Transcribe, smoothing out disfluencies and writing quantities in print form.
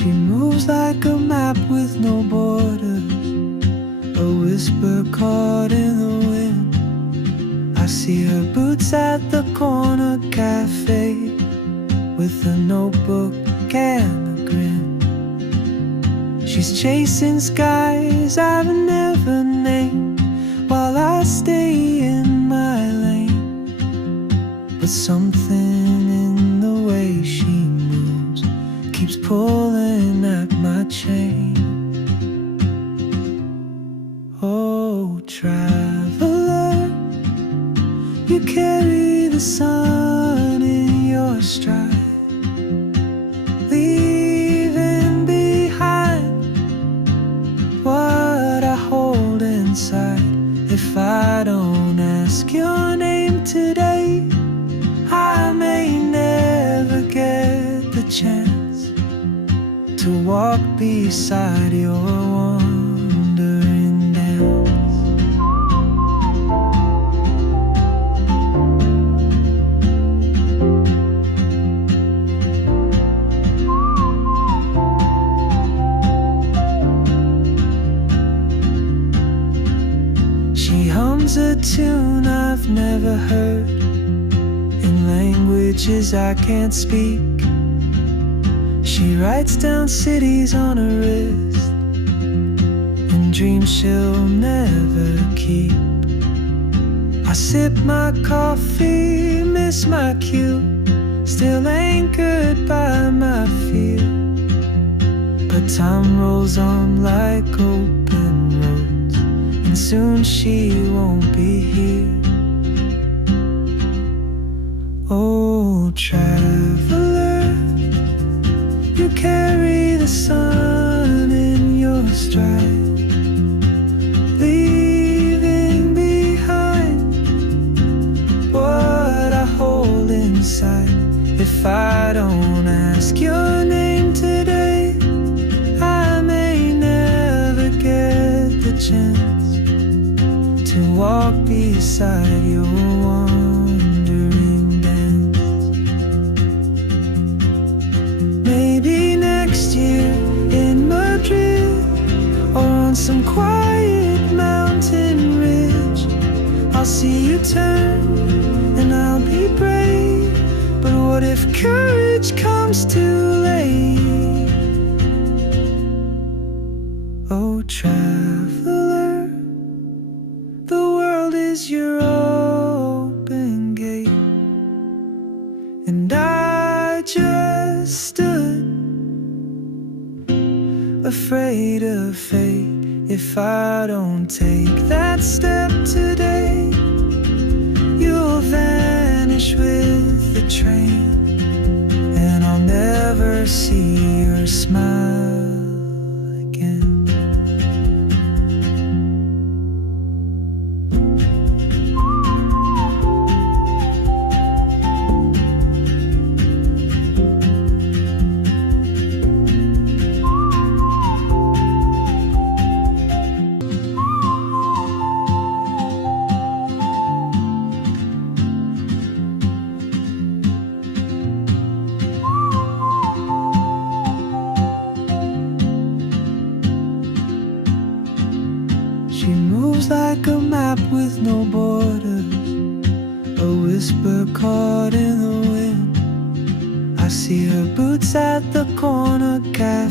She moves like a map with no borders, a whisper caught in the wind. I see her boots at the corner cafe, with a notebook and a grin. She's chasing skies I've never named, while I stay in my lane. But something in the way she moves keeps pulling at my chain. Oh, traveler, you carry the sun in your stride, leaving behind what I hold inside. If I don't ask your name today, I may never get the chance to walk beside your wandering dance. She hums a tune I've never heard, in languages I can't speak. She writes down cities on her wrist, and dreams she'll never keep. I sip my coffee, miss my cue, still anchored by my fear. But time rolls on like open roads, and soon she won't be here. Oh, traveler, you carry the sun in your stride, leaving behind what I hold inside. If I don't ask your name today, I may never get the chance to walk beside your wandering dance. Maybe next year in Madrid, or on some quiet mountain ridge, I'll see you turn and I'll be brave. But what if courage comes too late? Oh, traveler, the world is your open gate, and I just stood afraid of fate. If I don't take that step today, you'll vanish with the train, and I'll never see your smile again. She moves like a map with no borders, a whisper caught in the wind. I see her boots at the corner cafe.